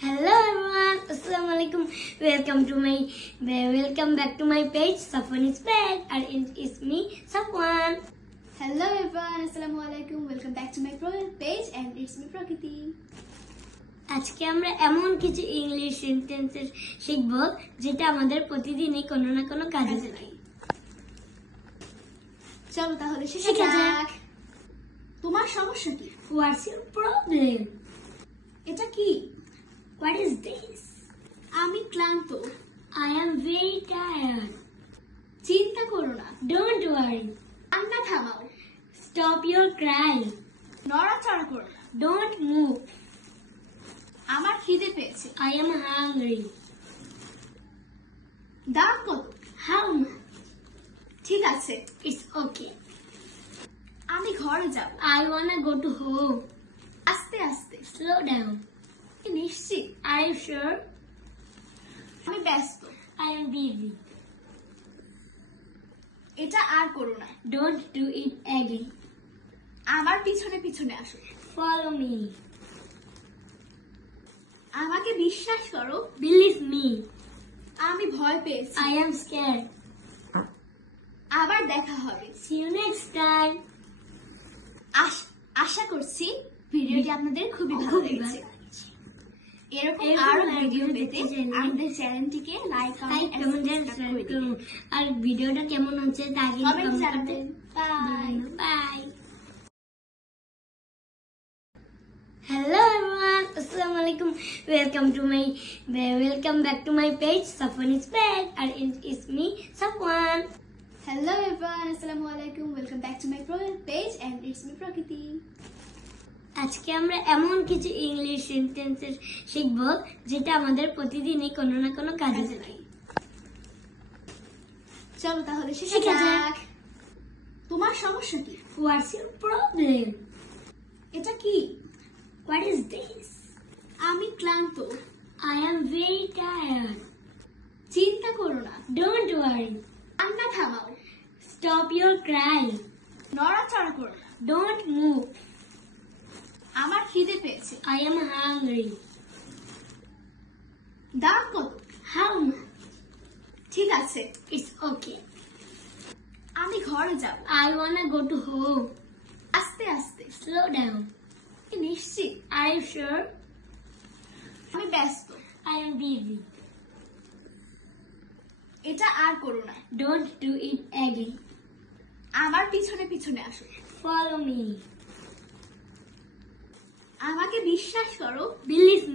Hello everyone, Assalamu alaikum. Welcome back to my page. Safwan is back and it's me, Safwan. Hello everyone, Assalamu alaikum. Welcome back to my page and it's me Prakriti. আজকে আমরা এমন কিছু English sentences শিখব যেটা আমাদের প্রতিদিনই কোনো না কোনো কাজে লাগে। চলো তাহলে শেখা যাক। তোমার সমস্যা কি? What's your problem? এটা কি? What is this? আমি ক্লান্ত। I am very tired. চিন্তা করো না। Don't worry. কান্না থামাও। Stop your crying. নড়াচড়া করো না। Don't move. আমার খিদে পেয়েছে। I am hungry. দাম কত? How much? ঠিক আছে। It's okay. আমি ঘরে যাব। I wanna go to home. আস্তে আস্তে। Slow down. নিশ্চিত? Are you sure? আমি ব্যস্ত। I am busy. এটা আর করো না। Don't do it again. আমার পিছনে পিছনে আসো। Follow me. আমাকে বিশ্বাস করো। Believe me. আমি ভয় পেয়েছি। I am scared. আবার দেখা হবে। See you next time. আশা করছি ভিডিওটি আপনাদের খুবই ভালো খুবই লেগেছে। ভালো লাগছে। এরকম এরকম আরো আরো ভিডিও ভিডিও পেতে পেতে আমাদের চ্যানেলটিকে লাইক কমেন্ট এন্ড সাবস্ক্রাইব করুন। আর ভিডিওটা কেমন হচ্ছে তা কিন্তু কমেন্ট comment জানাবেন। করতে by. Bye. Hello everyone, Assalamu alaikum. Welcome back to my page. Safwan is back and it's me, Safwan. Hello everyone, আসসালামু আলাইকুম। Welcome back to my page and it's me Prakriti. আজকে আমরা এমন কিছু ইংলিশ সেন্টেন্সেস শিখব যেটা আমাদের প্রতিদিনই কোনো না কোনো কাজে লাগে। চলো তাহলে শেখা শেখা যাক। যাক। তোমার সমস্যা কি? What's your problem? এটা কি? What is this? আমি ক্লান্ত। I am very tired. চিন্তা করো না। Don't worry. কান্না থামাও। Stop your crying. নড়াচড়া করো না। Don't move. আমার খিদে পেয়েছে। I am hungry. দাম কত? How much? ঠিক আছে। It's okay. আমি ঘরে যাব। I wanna go to home. আস্তে আস্তে। Slow down. নিশ্চিত? Are you sure? আমি ব্যস্ত। I am busy. এটা আর করো না। Don't do it again. আমার পিছনে পিছনে আসো। Follow me. আমাকে বিশ্বাস করো। Believe me.